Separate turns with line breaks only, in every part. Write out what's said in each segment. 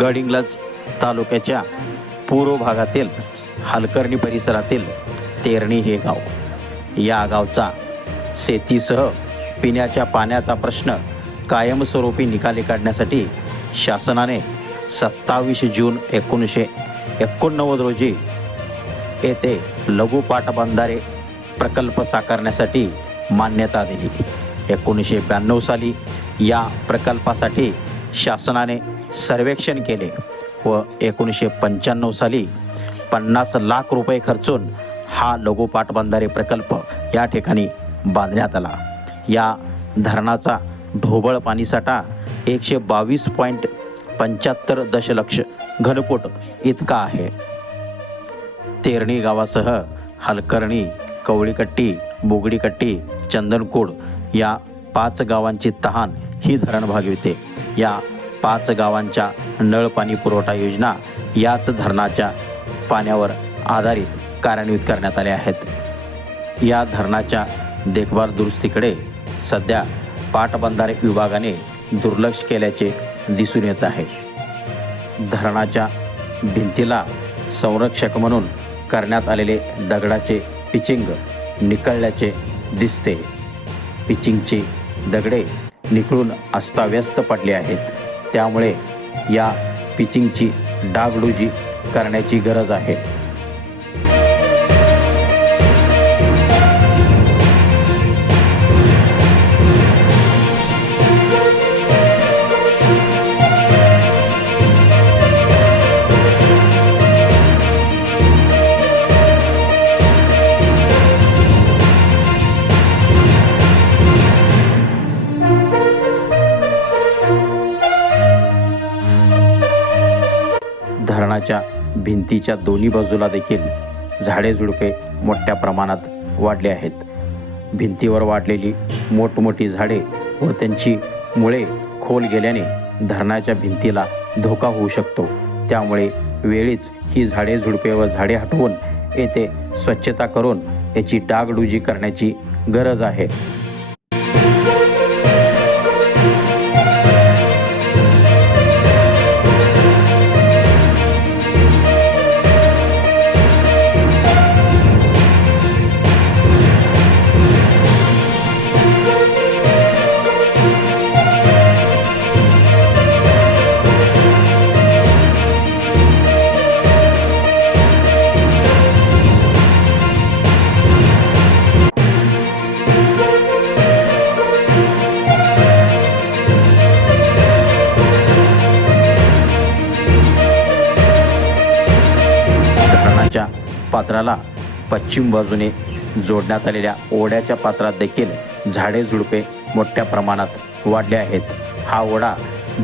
गडिंग्लज तालुक्याच्या पूर्व भागातील हलकर्णी परिसरातील तेरणी हे गाव. या गावचा शेतीसह पिण्याच्या पाण्याचा प्रश्न कायमस्वरूपी निकाली काढण्यासाठी शासनाने सत्तावीस जून एकोणीसशे एकोणनव्वद रोजी येथे लघु पाटबंधारे प्रकल्प साकारण्यासाठी मान्यता दिली. एकोणीसशे ब्याण्णव साली या प्रकल्पासाठी शासनाने सर्वेक्षण केले व एकोणीसशे पंच्याण्णव साली पन्नास लाख रुपये खर्चून हा लघुपाट बंधारे प्रकल्प या ठिकाणी बांधण्यात आला. या धरणाचा ढोबळ पाणीसाठा एकशे बावीस पॉईंट पंच्याहत्तर दशलक्ष घनफूट इतका आहे. तेरणी गावासह हलकर्णी कवळीकट्टी बोगडीकट्टी चंदनकूड या पाच गावांची तहान ही धरण भागविते. या पाच गावांच्या नळ पाणी पुरवठा योजना याच धरणाच्या पाण्यावर आधारित कार्यान्वित करण्यात आल्या आहेत. या धरणाच्या देखभाल दुरुस्तीकडे सध्या पाटबंधारे विभागाने दुर्लक्ष केल्याचे दिसून येत आहे. धरणाच्या भिंतीला संरक्षक म्हणून करण्यात आलेले दगडाचे पिचिंग निकळल्याचे दिसते. पिचिंगचे दगडे निकळून अस्ताव्यस्त पडले आहेत. त्यामुळे या पिचिंगची डागडुजी करण्याची गरज आहे. धरणाच्या भिंतीच्या दोन्ही बाजूला देखील झाडे झुडपे मोठ्या प्रमाणात वाढले आहेत. भिंतीवर वाढलेली मोठमोठी झाडे व त्यांची मुळे खोल गेल्याने धरणाच्या भिंतीला धोका होऊ शकतो. त्यामुळे वेळीच ही झाडे झुडपे व झाडे हटवून येथे स्वच्छता करून याची डागडुजी करण्याची गरज आहे. पात्राला पश्चिम बाजूने जोडण्यात आलेल्या ओढ्याच्या पात्रात देखील झाडे झुडपे मोठ्या प्रमाणात वाढले आहेत. हा ओढा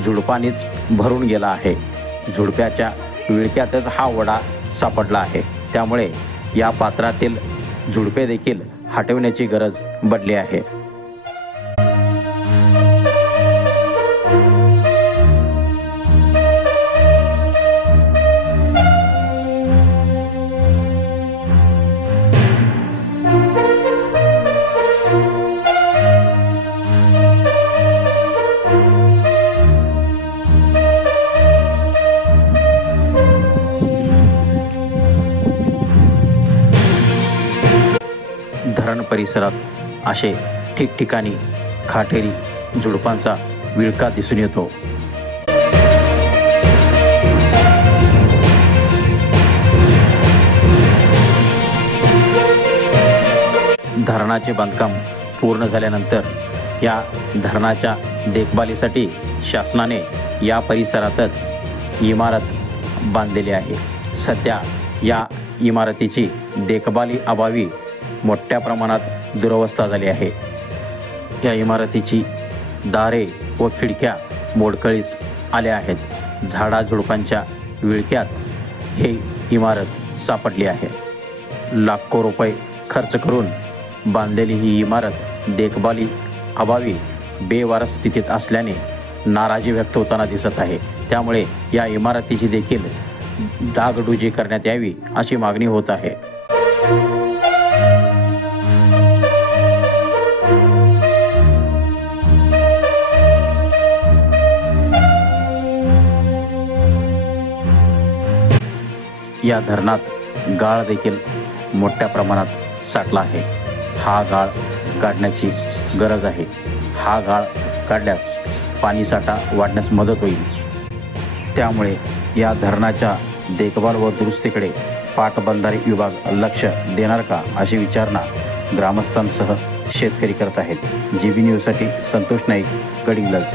झुडपानीच भरून गेला आहे. झुडप्याच्या विळक्यातच हा ओढा सापडला आहे. त्यामुळे या पात्रातील झुडपे देखील हटवण्याची गरज पडली आहे. धरण परिसरात असे ठिकठिकाणी खाटेरी झुडपांचा विळका दिसून येतो. धरणाचे बांधकाम पूर्ण झाल्यानंतर या धरणाच्या देखभालीसाठी शासनाने या परिसरातच इमारत बांधलेली आहे. सध्या या इमारतीची देखभाली अभावी मोठ्या प्रमाणात दुरवस्था झाली आहे. या इमारतीची दारे व खिडक्या मोडकळीस आल्या आहेत. झाडाझुडपांच्या विळक्यात हे इमारत सापडली आहे. लाखो रुपये खर्च करून बांधलेली ही इमारत देखभाली अभावी बेवारस स्थितीत असल्याने नाराजी व्यक्त होताना दिसत आहे. त्यामुळे या इमारतीची देखील डागडुजी करण्यात यावी अशी मागणी होत आहे. या धरणात गाळ देखील मोठ्या प्रमाणात साठला आहे. हा गाळ काढण्याची गरज आहे. हा गाळ काढल्यास पाणीसाठा वाढण्यास मदत होईल. त्यामुळे या धरणाच्या देखभाल व दुरुस्तीकडे पाटबंधारे विभाग लक्ष देणार का अशी विचारणा ग्रामस्थांसह शेतकरी करत आहेत. जी बी न्यूजसाठी संतोष नाईक गडिंगलज.